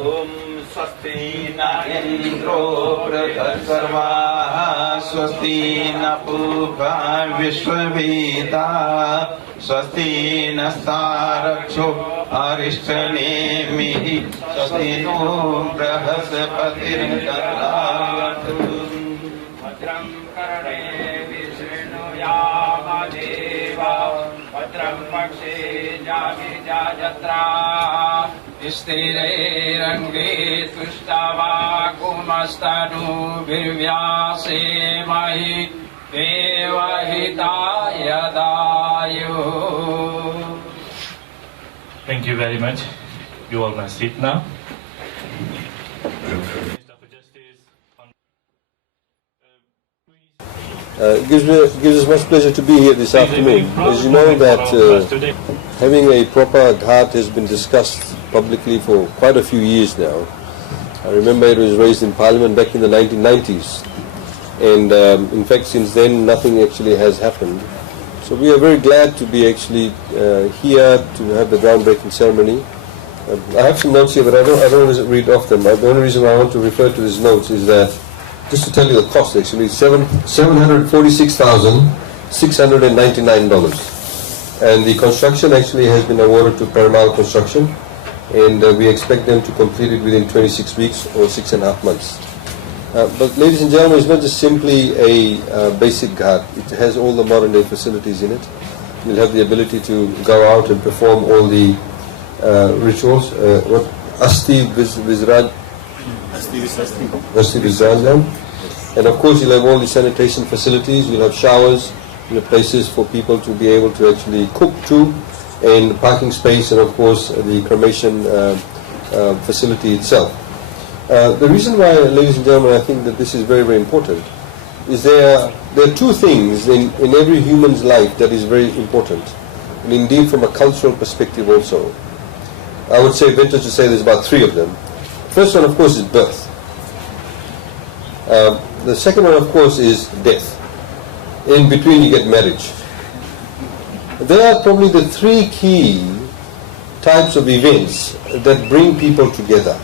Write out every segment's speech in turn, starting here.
स्वस्ति न इंद्रो बृहस्पतिर्वाः स्वस्ति न पूषा विश्ववेदाः स्वस्ति नस्तारक्षो अरिष्टनेमिः स्वस्ति नो बृहस्पतिर्दधातु भद्रं कर्णेभिः शृणुयामदेवाः भद्रं पक्षेभिर्यजत्राः स्थिरैरङ्गे तुष्टवाकुमस्तनूभिर्व्यासेमहि देवहिताय दायुः. Thank you very much. You all may sit now. Gives us much pleasure to be here this afternoon. As you know that having a proper ghat has been discussed publicly for quite a few years now. I remember it was raised in Parliament back in the 1990s, and in fact since then nothing actually has happened. So we are very glad to be actually here to have the groundbreaking ceremony. I have some notes here, but I don't want to read off them. The only reason why I want to refer to these notes is that, just to tell you the cost actually, $746,699. And the construction actually has been awarded to Paramal Construction, and we expect them to complete it within 26 weeks or 6.5 months. But ladies and gentlemen, it's not just simply a basic ghat. It has all the modern day facilities in it. You'll have the ability to go out and perform all the rituals. Asti Vizraj. And of course you'll have all the sanitation facilities, you'll have showers, you'll have places for people to be able to actually cook to, and parking space, and of course the cremation facility itself. The reason why, ladies and gentlemen, I think that this is very, very important is there are two things in every human's life that is very important, and indeed from a cultural perspective also. I would say, venture to say there's about 3 of them. First one, of course, is birth. The second one, of course, is death. In between, you get marriage. There are probably the 3 key types of events that bring people together.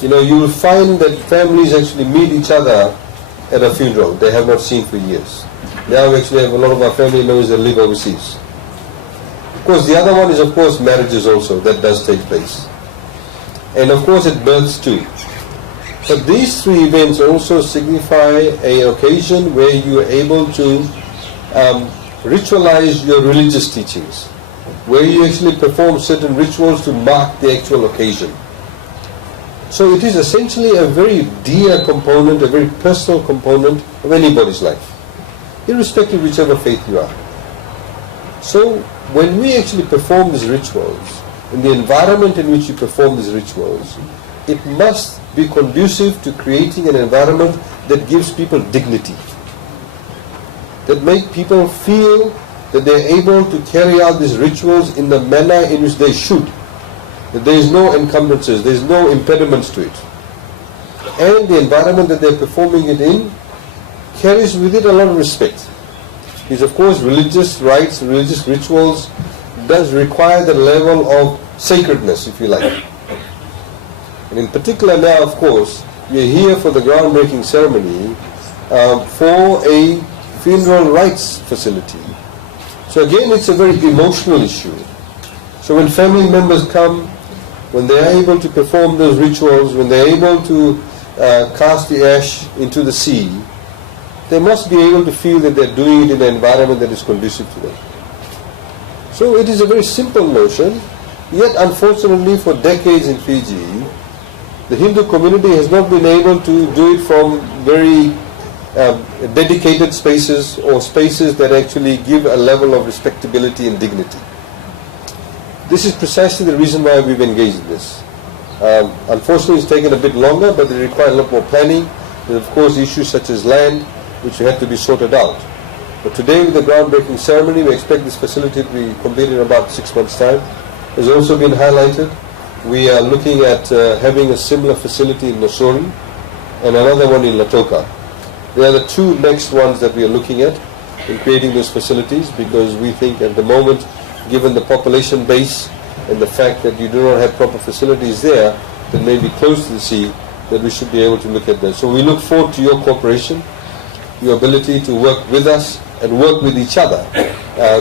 You know, you will find that families actually meet each other at a funeral they have not seen for years. Now we actually have a lot of our family members that live overseas. Of course, the other one is, of course, marriages also. That does take place. And of course, it births too. But these 3 events also signify an occasion where you are able to ritualize your religious teachings, where you actually perform certain rituals to mark the actual occasion. So it is essentially a very dear component, a very personal component of anybody's life, irrespective of whichever faith you are. So when we actually perform these rituals, in the environment in which you perform these rituals, it must be conducive to creating an environment that gives people dignity, that make people feel that they are able to carry out these rituals in the manner in which they should, that there is no encumbrances, there is no impediments to it. And the environment that they are performing it in carries with it a lot of respect. Because of course religious rites, religious rituals does require the level of sacredness, if you like. And in particular now, of course, we are here for the groundbreaking ceremony for a funeral rites facility. So again, it's a very emotional issue. So when family members come, when they are able to perform those rituals, when they are able to cast the ash into the sea, they must be able to feel that they are doing it in an environment that is conducive to them. So it is a very simple notion, yet unfortunately for decades in Fiji, the Hindu community has not been able to do it from very dedicated spaces or spaces that actually give a level of respectability and dignity. This is precisely the reason why we've engaged in this. Unfortunately, it's taken a bit longer, but it required a lot more planning. There are, of course, issues such as land, which had to be sorted out. But today, with the groundbreaking ceremony, we expect this facility to be completed in about 6 months' time. Has also been highlighted. We are looking at having a similar facility in Nosori and another one in Latoka. They are the 2 next ones that we are looking at in creating those facilities, because we think at the moment, given the population base and the fact that you do not have proper facilities there, that may be close to the sea, that we should be able to look at that. So we look forward to your cooperation, your ability to work with us and work with each other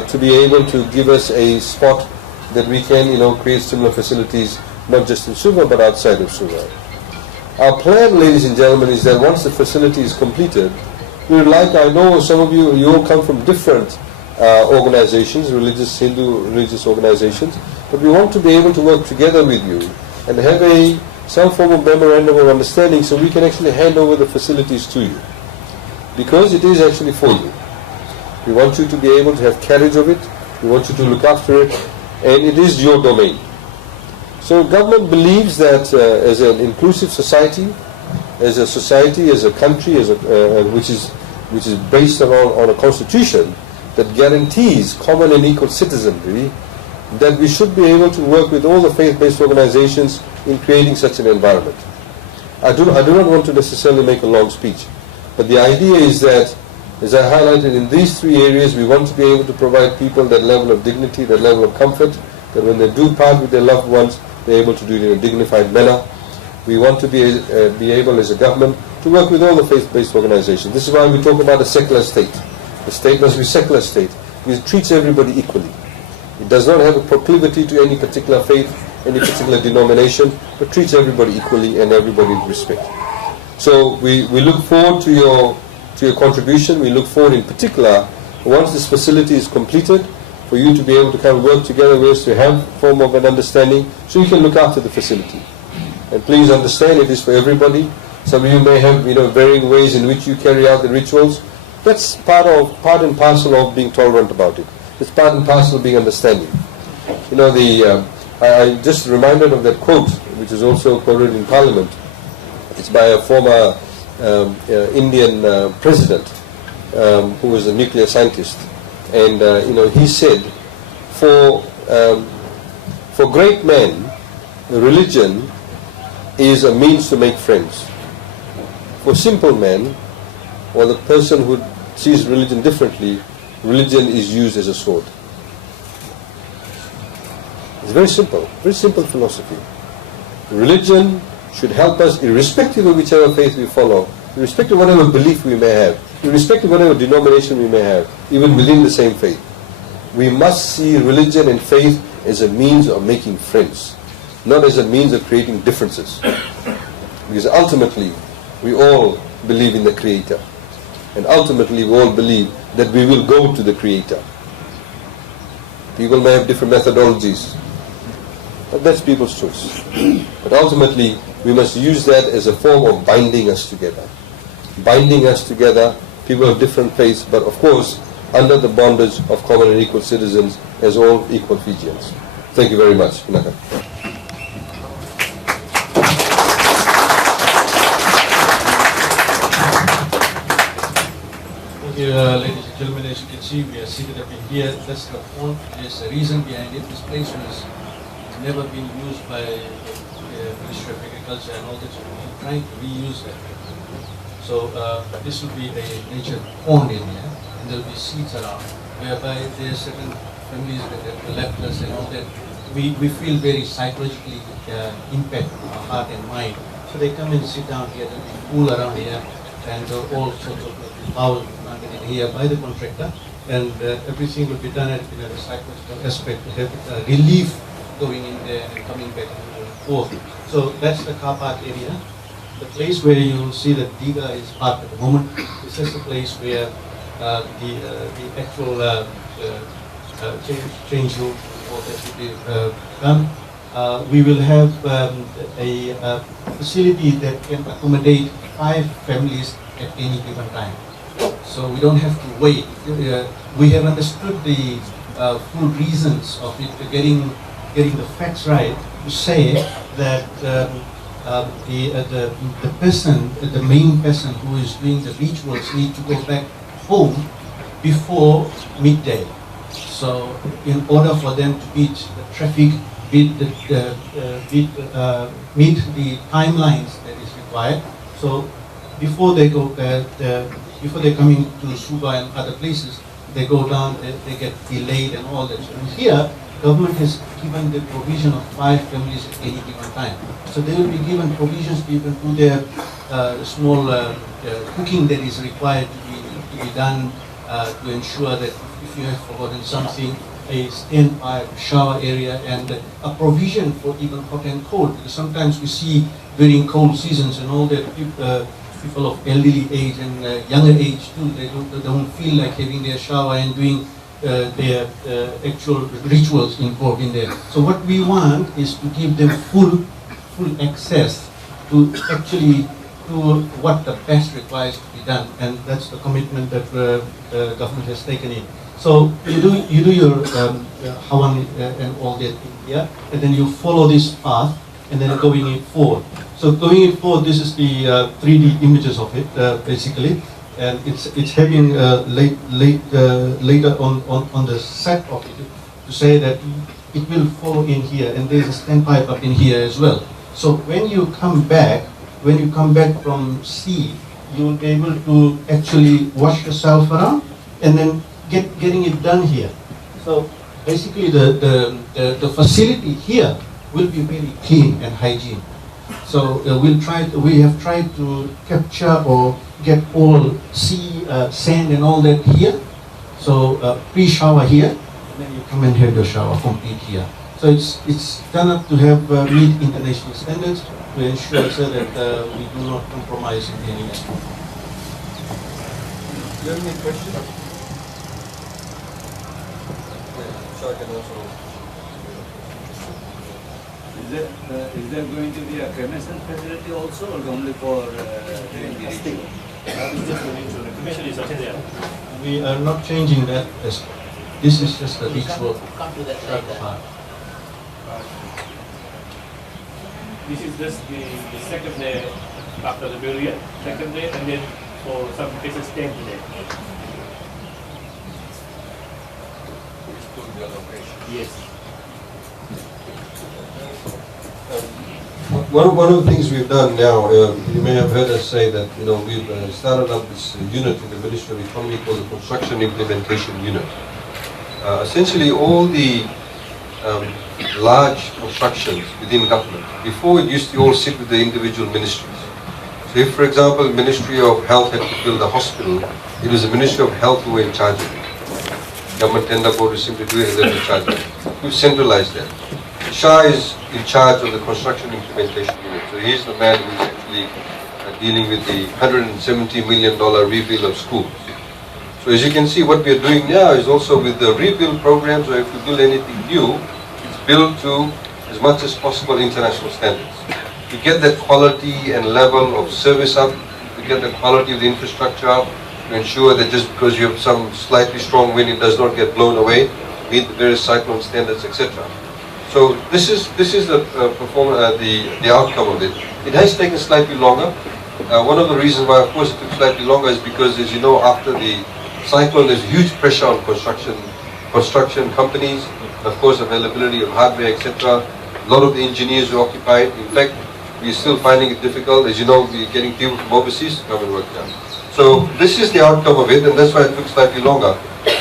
to be able to give us a spot that we can, create similar facilities, not just in Suva but outside of Suva. Our plan, ladies and gentlemen, is that once the facility is completed, we would like, I know some of you all come from different organizations, Hindu religious organizations, but we want to be able to work together with you and have some form of memorandum of understanding so we can actually hand over the facilities to you. Because it is actually for you. We want you to be able to have carriage of it, we want you to look after it, and it is your domain. So government believes that as an inclusive society, as a country, which is based on a constitution that guarantees common and equal citizenry, that we should be able to work with all the faith-based organizations in creating such an environment. I do not want to necessarily make a long speech, but the idea is that, as I highlighted in these three areas, we want to be able to provide people that level of dignity, that level of comfort, that when they do part with their loved ones, they're able to do it in a dignified manner. We want to be able as a government to work with all the faith-based organizations. This is why we talk about a secular state. The state must be a secular state. It treats everybody equally. It does not have a proclivity to any particular faith, any particular denomination, but treats everybody equally and everybody with respect. So we look forward to your contribution. We look forward in particular, once this facility is completed, for you to be able to kind of work together with us to have a form of an understanding so you can look after the facility. And please understand, it is for everybody. Some of you may have varying ways in which you carry out the rituals. That's part and parcel of being tolerant about it. It's part and parcel of being understanding. I just reminded of that quote, which is also quoted in Parliament. It's by a former Indian president who was a nuclear scientist. And he said, for great men, religion is a means to make friends. For simple men, or the person who sees religion differently, religion is used as a sword. It's very simple philosophy. Religion should help us irrespective of whichever faith we follow, irrespective of whatever belief we may have, irrespective of whatever denomination we may have, even within the same faith. We must see religion and faith as a means of making friends, not as a means of creating differences. Because ultimately, we all believe in the Creator. And ultimately, we all believe that we will go to the Creator. People may have different methodologies, but that's people's choice. But ultimately, we must use that as a form of binding us together. Binding us together, people of different faiths, but of course, under the bondage of common and equal citizens as all equal Fijians. Thank you very much. Vinaka. Ladies and gentlemen, as you can see, we are seated up in here. That's the point. There's a reason behind it. This place was never been used by the Ministry of Agriculture and all that. So we're trying to reuse that. So this will be a nature pond in here, and there will be seats around, whereby there are certain families that have left us and all that. We feel very psychologically impact on our heart and mind. So they come and sit down here, and we pool around here, and all sorts of fowl in here by the contractor, and everything will be done in a psychological aspect to have relief going in there and coming back and forth. So that's the car park area. The place where you see that Diga is parked at the moment, this is the place where the actual change room that will be done. We will have a facility that can accommodate 5 families at any given time. So we don't have to wait. We have understood the full reasons of it, getting the facts right, to say that the person, the main person who is doing the rituals, need to go back home before midday. So in order for them to beat the traffic, meet the timelines that is required. So before they go, before they come into Suva and other places, they go down, they get delayed and all that. And here, government has given the provision of 5 families at any given time. So they will be given provisions to even do their small cooking that is required to be done to ensure that if you have forgotten something, a standby shower area and a provision for even hot and cold. Because sometimes we see during cold seasons and all that people of elderly age and younger age too, they don't feel like having their shower and doing their actual rituals involved in there. So what we want is to give them full access to actually do what the best requires to be done, and that's the commitment that the government has taken in. So you do your Hawan and all that in here, and then you follow this path, and then going it forward. So going it forward, this is the 3D images of it basically, and it's having later on the set of it to say that it will follow in here, and there's a standpipe up in here as well. So when you come back from sea, you'll be able to actually wash yourself around, and then getting it done here. So basically the facility here will be very clean and hygiene. So we have tried to capture or get all sea sand and all that here. So pre-shower here, and then you come and have your shower complete here. So it's done up to have meet international standards to ensure so that we do not compromise in any way. Do you have any questions? So I can also. Is there going to be a cremation facility also, or only for doing the ritual? We are not changing that. This is just a ritual. Come to that later. This is just the second day after the burial, second day, and then for some cases 10th day. Yes. One of the things we've done now, you may have heard us say that we've started up this unit in the Ministry of Economy called the Construction Implementation Unit. Essentially, all the large constructions within government, before it used to all sit with the individual ministries. So if, for example, the Ministry of Health had to build a hospital, it was the Ministry of Health who were in charge of it. Government tender board was simply doing it, they were in charge of it. We've centralized that. Shah is in charge of the Construction Implementation Unit. So he's the man who's actually dealing with the $170 million rebuild of schools. So as you can see, what we are doing now is also with the rebuild programs, or if we build anything new, it's built to, as much as possible, international standards. To get that quality and level of service up, to get the quality of the infrastructure up, to ensure that just because you have some slightly strong wind, it does not get blown away, meet the various cyclone standards, etc. So this is the outcome of it. It has taken slightly longer. One of the reasons why, of course, it took slightly longer is because, as you know, after the cyclone, there's huge pressure on construction companies, and of course, availability of hardware, etc. A lot of the engineers were occupied. In fact, we're still finding it difficult. As you know, we're getting people from overseas to come and work here. So this is the outcome of it, and that's why it took slightly longer.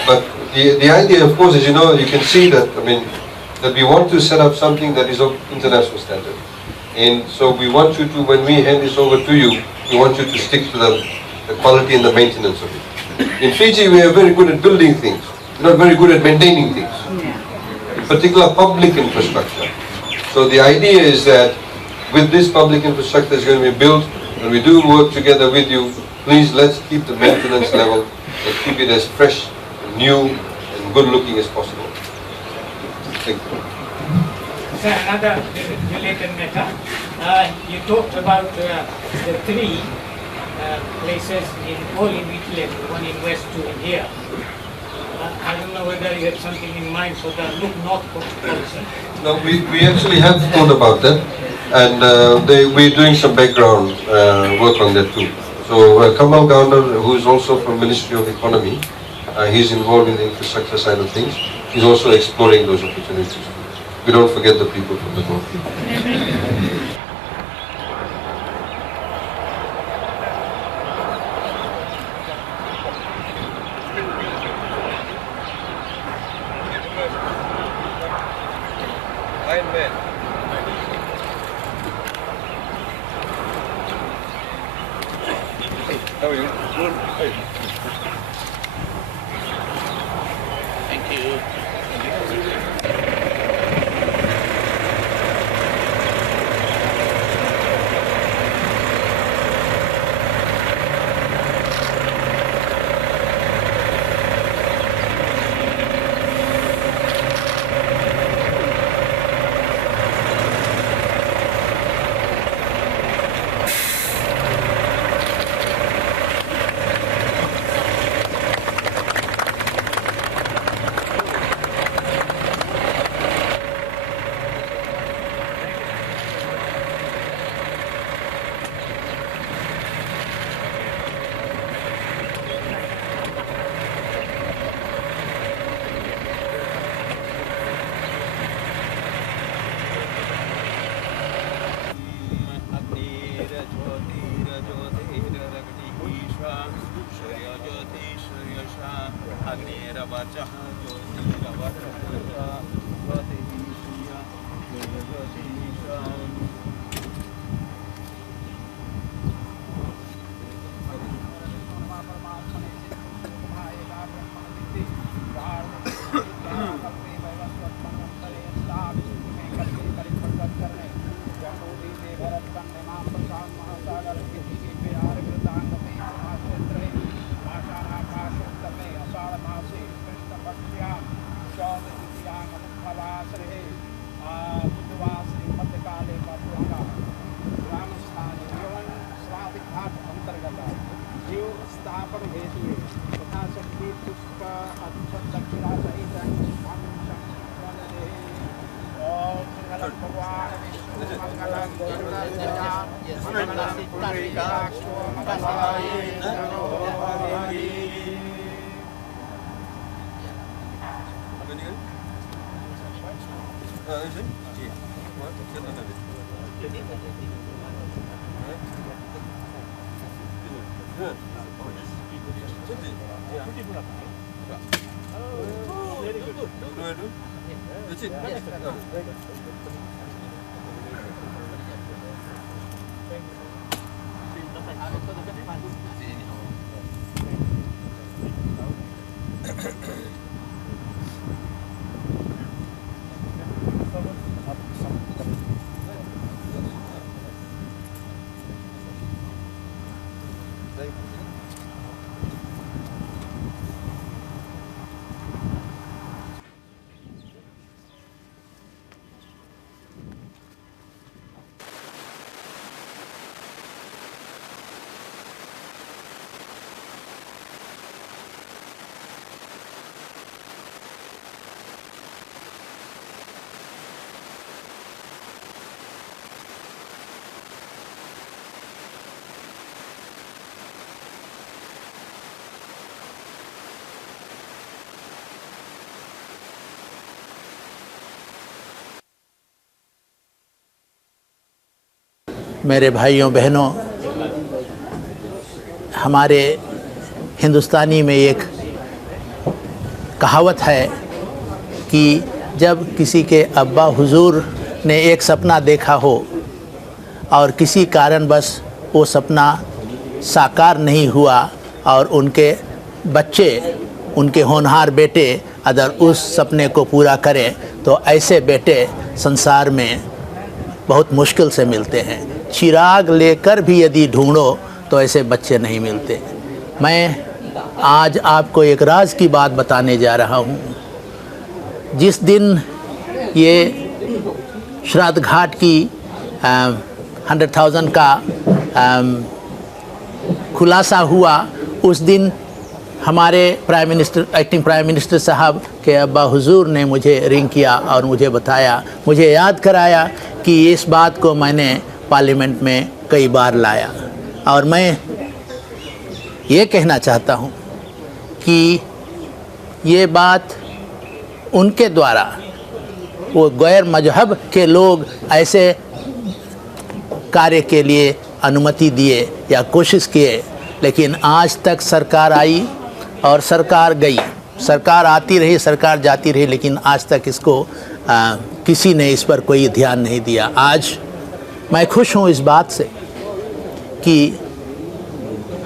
But the idea, of course, as you know, you can see that, that we want to set up something that is of international standard. And so we want you to, when we hand this over to you, we want you to stick to the quality and the maintenance of it. In Fiji, we are very good at building things. We're not very good at maintaining things. In particular, public infrastructure. So the idea is that with this public infrastructure that's going to be built, and we do work together with you, please let's keep the maintenance level and keep it as fresh, and new, and good looking as possible. Thank you. Sir, another related matter. You talked about the 3 places all in Italy, one in West, 2 in here. I don't know whether you have something in mind for the look north policy. No, we actually have thought about that, and we're doing some background work on that too. So Kamal Gownder, who is also from Ministry of Economy, he's involved in the infrastructure side of things. He's also exploring those opportunities. We don't forget the people from the north. Thank you. मेरे भाइयों बहनों, हमारे हिंदुस्तानी में एक कहावत है कि जब किसी के अब्बा हुजूर ने एक सपना देखा हो और किसी कारणवश वो सपना साकार नहीं हुआ और उनके बच्चे, उनके होनहार बेटे अगर उस सपने को पूरा करें तो ऐसे बेटे संसार में बहुत मुश्किल से मिलते हैं। चिराग लेकर भी यदि ढूंढो तो ऐसे बच्चे नहीं मिलते। मैं आज आपको एक राज की बात बताने जा रहा हूँ। जिस दिन ये श्राद्ध घाट की 100,000 का खुलासा हुआ, उस दिन हमारे एक्टिंग प्राइम मिनिस्टर साहब के अब्बा हुजूर ने मुझे रिंग किया और मुझे बताया, मुझे याद कराया कि इस बात को मैंने पार्लियामेंट में कई बार लाया। और मैं ये कहना चाहता हूँ कि ये बात उनके द्वारा, वो गैर मजहब के लोग ऐसे कार्य के लिए अनुमति दिए या कोशिश किए, लेकिन आज तक सरकार आई और सरकार गई, सरकार आती रही, सरकार जाती रही, लेकिन आज तक इसको किसी ने इस पर कोई ध्यान नहीं दिया। आज मैं खुश हूँ इस बात से कि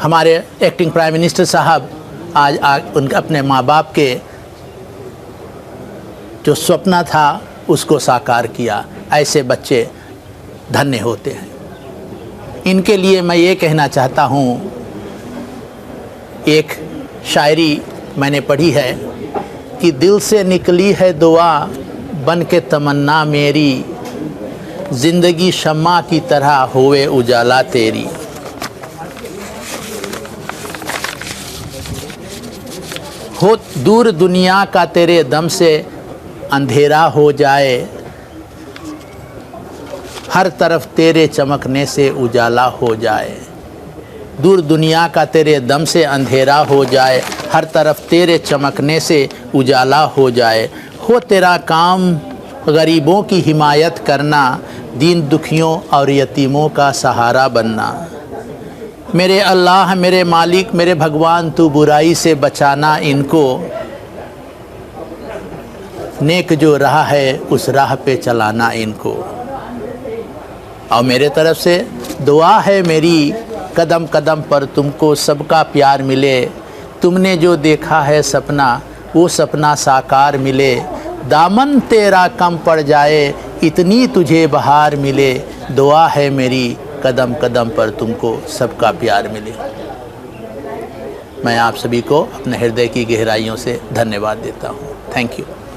हमारे एक्टिंग प्राइम मिनिस्टर साहब आज उनके अपने माँ बाप के जो सपना था उसको साकार किया। ऐसे बच्चे धन्य होते हैं। इनके लिए मैं ये कहना चाहता हूँ, एक शायरी मैंने पढ़ी है कि दिल से निकली है दुआ बन के तमन्ना मेरी, ज़िंदगी शम्मा की तरह होवे उजाला तेरी। हो दूर दुनिया का तेरे दम से अंधेरा हो जाए, हर तरफ तेरे चमकने से उजाला हो जाए। दूर दुनिया का तेरे दम से अंधेरा हो जाए, हर तरफ तेरे चमकने से उजाला हो जाए। हो तेरा काम गरीबों की हिमायत करना, दीन दुखियों और यतीमों का सहारा बनना। मेरे अल्लाह, मेरे मालिक, मेरे भगवान, तू बुराई से बचाना इनको, नेक जो राह है उस राह पे चलाना इनको। और मेरे तरफ से दुआ है मेरी, कदम कदम पर तुमको सबका प्यार मिले। तुमने जो देखा है सपना वो सपना साकार मिले। दामन तेरा कम पड़ जाए इतनी तुझे बहार मिले। दुआ है मेरी, कदम कदम पर तुमको सबका प्यार मिले। मैं आप सभी को अपने हृदय की गहराइयों से धन्यवाद देता हूँ। Thank you.